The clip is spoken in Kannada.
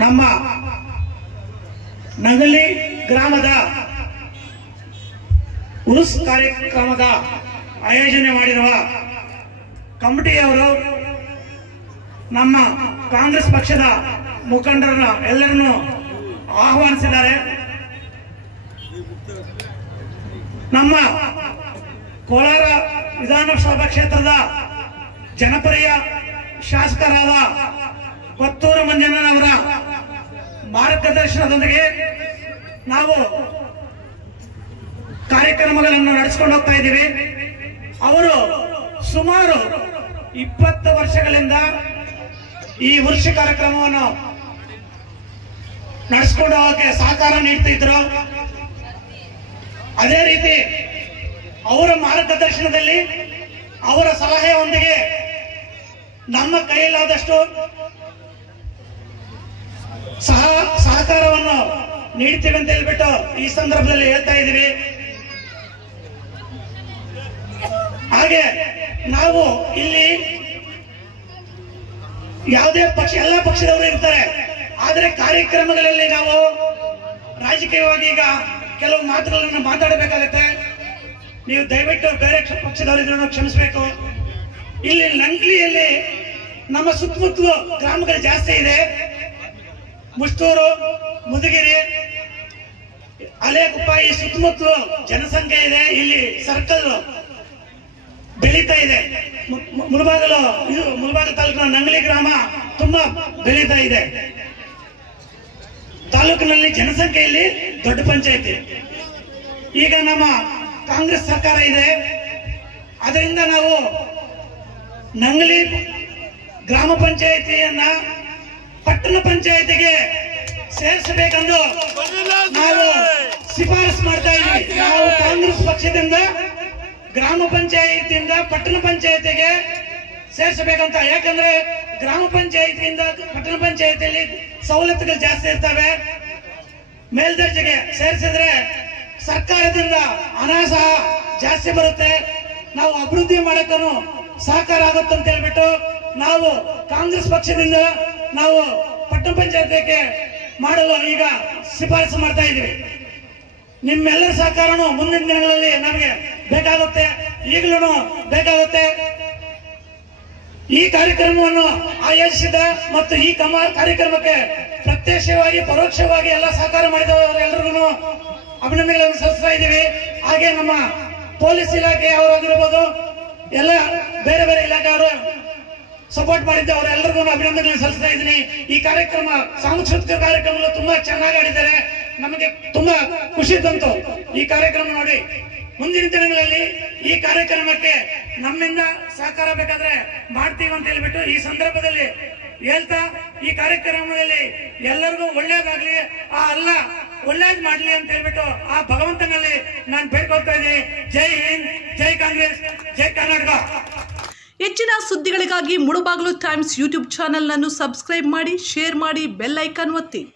ನಮ್ಮ ನಗಲಿ ಗ್ರಾಮದ ಉರುಸ್ ಕಾರ್ಯಕ್ರಮದ ಆಯೋಜನೆ ಮಾಡಿರುವ ಕಮಿಟಿಯವರು ನಮ್ಮ ಕಾಂಗ್ರೆಸ್ ಪಕ್ಷದ ಮುಖಂಡರನ್ನು ಎಲ್ಲರನ್ನು ಆಹ್ವಾನಿಸಿದ್ದಾರೆ. ನಮ್ಮ ಕೋಲಾರ ವಿಧಾನಸಭಾ ಕ್ಷೇತ್ರದ ಜನಪ್ರಿಯ ಶಾಸಕರಾದ ಕೊತ್ತೂರು ಮಂಜಣ್ಣನವರ ಮಾರ್ಗದರ್ಶನದೊಂದಿಗೆ ನಾವು ಕಾರ್ಯಕ್ರಮಗಳನ್ನು ನಡೆಸಿಕೊಂಡು ಹೋಗ್ತಾ ಇದ್ದೀವಿ. ಅವರು ಸುಮಾರು 20 ವರ್ಷಗಳಿಂದ ಈ ವರ್ಷ ಕಾರ್ಯಕ್ರಮವನ್ನು ನಡೆಸಿಕೊಂಡು ಹೋಗಕ್ಕೆ ಸಹಕಾರ ನೀಡ್ತಿದ್ರು. ಅದೇ ರೀತಿ ಅವರ ಮಾರ್ಗದರ್ಶನದಲ್ಲಿ ಅವರ ಸಲಹೆಯೊಂದಿಗೆ ನಮ್ಮ ಕೈಯಲ್ಲಾದಷ್ಟು ಸಹಕಾರವನ್ನು ನೀಡ್ತೀವಿ ಅಂತ ಹೇಳ್ಬಿಟ್ಟು ಈ ಸಂದರ್ಭದಲ್ಲಿ ಹೇಳ್ತಾ ಇದ್ದೀವಿ. ಹಾಗೆ ನಾವು ಇಲ್ಲಿ ಯಾವುದೇ ಪಕ್ಷ ಎಲ್ಲ ಪಕ್ಷದವರು ಇರ್ತಾರೆ, ಆದರೆ ಕಾರ್ಯಕ್ರಮಗಳಲ್ಲಿ ನಾವು ರಾಜಕೀಯವಾಗಿ ಈಗ ಕೆಲವು ಮಾತುಗಳನ್ನು ಮಾತಾಡಬೇಕಾಗತ್ತೆ. ನೀವು ದಯವಿಟ್ಟು ಬೇರೆ ಪಕ್ಷದವರಿದ್ರು ಕ್ಷಮಿಸಬೇಕು. ಇಲ್ಲಿ ನಂಗ್ಲಿಯಲ್ಲಿ ನಮ್ಮ ಸುತ್ತಮುತ್ತಲು ಗ್ರಾಮಗಳು ಜಾಸ್ತಿ ಇದೆ. ಮುಷ್ಟೂರು, ಮುದುಗಿರಿ, ಅಲೆಗುಪ್ಪ ಈ ಸುತ್ತಮುತ್ತಲು ಜನಸಂಖ್ಯೆ ಇದೆ. ಇಲ್ಲಿ ಸರ್ಕಲ್ ಬೆಳೀತಾ ಇದೆ. ಮುಳಬಾಗ ತಾಲೂಕಿನ ನಂಗ್ಲಿ ಗ್ರಾಮ ತುಂಬಾ ಬೆಳೀತಾ ಇದೆ. ತಾಲೂಕಿನಲ್ಲಿ ಜನಸಂಖ್ಯೆಯಲ್ಲಿ ದೊಡ್ಡ ಪಂಚಾಯತಿ. ಈಗ ನಮ್ಮ ಕಾಂಗ್ರೆಸ್ ಸರ್ಕಾರ ಇದೆ, ಅದರಿಂದ ನಾವು ನಂಗ್ಲಿ ಗ್ರಾಮ ಪಂಚಾಯತಿಯನ್ನ ಪಟ್ಟಣ ಪಂಚಾಯತಿಗೆ ಸೇರಿಸಬೇಕೆಂದು ನಾವು ಶಿಫಾರಸು ಮಾಡ್ತಾ ಇದ್ದೀವಿ. ನಾವು ಕಾಂಗ್ರೆಸ್ ಪಕ್ಷದಿಂದ ಗ್ರಾಮ ಪಂಚಾಯತಿಯಿಂದ ಪಟ್ಟಣ ಪಂಚಾಯತಿಗೆ ಸೇರಿಸಬೇಕಂತ. ಯಾಕಂದ್ರೆ ಗ್ರಾಮ ಪಂಚಾಯತಿಯಿಂದ ಪಟ್ಟಣ ಪಂಚಾಯತಿಯಲ್ಲಿ ಸವಲತ್ತುಗಳು ಜಾಸ್ತಿ ಇರ್ತವೆ. ಮೇಲ್ದರ್ಜೆಗೆ ಸೇರಿಸಿದ್ರೆ ಸರ್ಕಾರದಿಂದ ಹಣ ಸಹ ಜಾಸ್ತಿ ಬರುತ್ತೆ. ನಾವು ಅಭಿವೃದ್ಧಿ ಮಾಡಕ್ಕೂ ಸಹಕಾರ ಆಗುತ್ತೆ ಅಂತ ಹೇಳ್ಬಿಟ್ಟು ನಾವು ಕಾಂಗ್ರೆಸ್ ಪಕ್ಷದಿಂದ ನಾವು ಪಟ್ಟಣ ಪಂಚಾಯತಿಗೆ ಮಾಡಲು ಈಗ ಶಿಫಾರಸು ಮಾಡ್ತಾ ಇದ್ದೀವಿ. ನಿಮ್ಮೆಲ್ಲರ ಸಹಕಾರನು ಮುಂದಿನ ದಿನಗಳಲ್ಲಿ ನಮಗೆ ಬೇಕಾಗುತ್ತೆ, ಈಗಲೂ ಬೇಕಾಗುತ್ತೆ. ಈ ಕಾರ್ಯಕ್ರಮವನ್ನು ಆಯೋಜಿಸಿದ ಮತ್ತು ಈ ಕಾರ್ಯಕ್ರಮಕ್ಕೆ ಪ್ರತ್ಯಕ್ಷವಾಗಿ ಪರೋಕ್ಷವಾಗಿ ಎಲ್ಲ ಸಹಕಾರ ಮಾಡಿದವರೆಲ್ಲರಿಗೂ ಅಭಿನಂದನೆಗಳನ್ನು ಸಲ್ಲಿಸ್ತಾ ಇದ್ದೀವಿ. ಹಾಗೆ ನಮ್ಮ ಪೊಲೀಸ್ ಇಲಾಖೆ ಅವರಾಗಿರ್ಬೋದು, ಎಲ್ಲ ಬೇರೆ ಬೇರೆ ಇಲಾಖೆಯವರು ಸಪೋರ್ಟ್ ಮಾಡಿದ್ದವರೆಲ್ಲರಿಗೂ ಅಭಿನಂದನೆಗಳನ್ನು ಸಲ್ಲಿಸ್ತಾ ಇದ್ದೀನಿ. ಈ ಕಾರ್ಯಕ್ರಮ ಸಾಂಸ್ಕೃತಿಕ ಕಾರ್ಯಕ್ರಮ ತುಂಬಾ ಚೆನ್ನಾಗಿ ಆಡಿದ್ದಾರೆ. ನಮಗೆ ತುಂಬಾ ಖುಷಿ ತಂತು ಈ ಕಾರ್ಯಕ್ರಮ ನೋಡಿ. ಮುಂದಿನ ದಿನಗಳಲ್ಲಿ ಈ ಕಾರ್ಯಕ್ರಮಕ್ಕೆ ನಮ್ಮಿಂದ ಸಹಕಾರ ಬೇಕಾದ್ರೆ ಮಾಡ್ತೀವಿ ಅಂತ ಹೇಳ್ಬಿಟ್ಟು ಈ ಸಂದರ್ಭದಲ್ಲಿ ಹೇಳ್ತಾ, ಈ ಕಾರ್ಯಕ್ರಮದಲ್ಲಿ ಎಲ್ಲರಿಗೂ ಒಳ್ಳೇದಾಗ್ಲಿ, ಅಲ್ಲ ಒಳ್ಳೇದ್ ಮಾಡ್ಲಿ ಅಂತ ಹೇಳ್ಬಿಟ್ಟು ಆ ಭಗವಂತನಲ್ಲಿ ನಾನು ಬೇಡ್ಕೊಳ್ತಾ ಇದ್ದೀನಿ. ಜೈ ಹಿಂದ್, ಜೈ ಕಾಂಗ್ರೆಸ್, ಜೈ ಕರ್ನಾಟಕ. ಹೆಚ್ಚಿನ ಸುದ್ದಿಗಳಿಗಾಗಿ ಮುಳುಬಾಗಿಲು ಟೈಮ್ಸ್ ಯೂಟ್ಯೂಬ್ ಚಾನೆಲ್ ಅನ್ನು ಸಬ್ಸ್ಕ್ರೈಬ್ ಮಾಡಿ, ಶೇರ್ ಮಾಡಿ, ಬೆಲ್ ಐಕಾನ್ ಒತ್ತಿ.